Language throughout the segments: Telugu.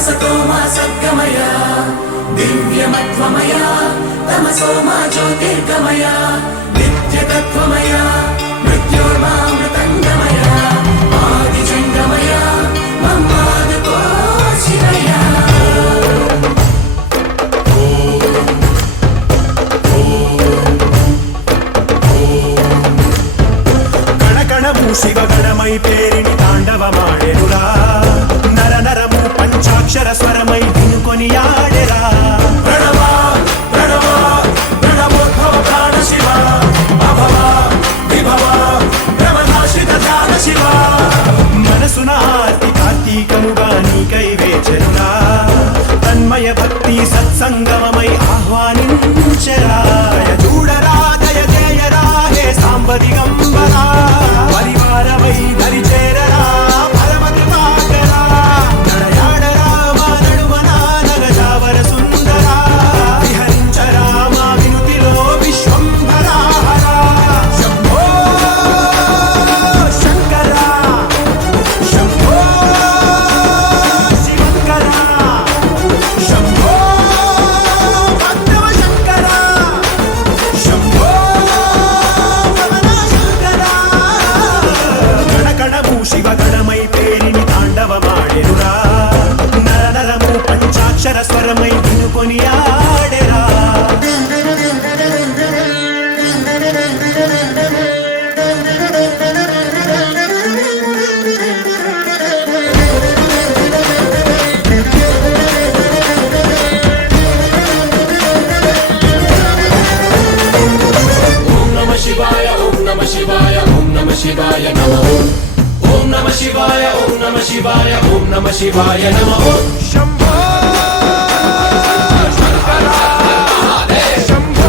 असतो मा सद्गमय दिव्यमत्वमय तमसो मा ज्योतिर्गमय नित्यतत्त्वमय मृत्योर्मामृतङ्गमय आदिजङ्गमय मम्मादको शिवय శివగణమై పేరిని తాండవమాడెనురా నర నరము పంచాక్షర స్వరమై వినుకొని ఆడెరా ప్రణవ ప్రణవ ప్రణవోద్భవ ప్రాణ శివ అభవ విభవ బ్రహ్మనాశిత ధ్యాన శివ మనసున ఆర్తి కార్తీకముగా నీకై వేచెనురా తన్మయ భక్తి సత్సంగమమై ఆహ్వానించెరా చూడరా దయ జయరా హే సాంబ దిగంబరా పరివారమై దరి చేరరా పరమ కృపాకరా నడయాడరా మా నడుమన నగజావర సుందరా విహరించరా మా వినుతిలో విశ్వంభరా శంభో శంకరా శంభో శివంకరా శంభో భక్తవ శంకరా శంభో శివగణమై పేరిని తాండవమాడెనురా నర నరము పంచాక్షర స్వరమై వినుకొని ఆడెరా ఓం నమః శివాయ ఓం నమః శివాయ ఓం నమః శివాయ నమః ఓం నమః శివాయ ఓం నమః శివాయ ఓం నమః శివాయ నమః శంభో శంకరా శంభో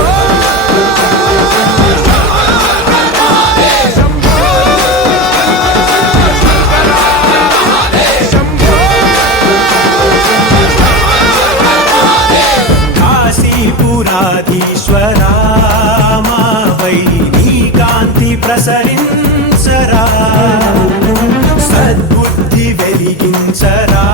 కాశీపురాధీశ్వరా మాపై నీ కాంతి ప్రసరించరా సద్బుద్ధి వెలిగించరా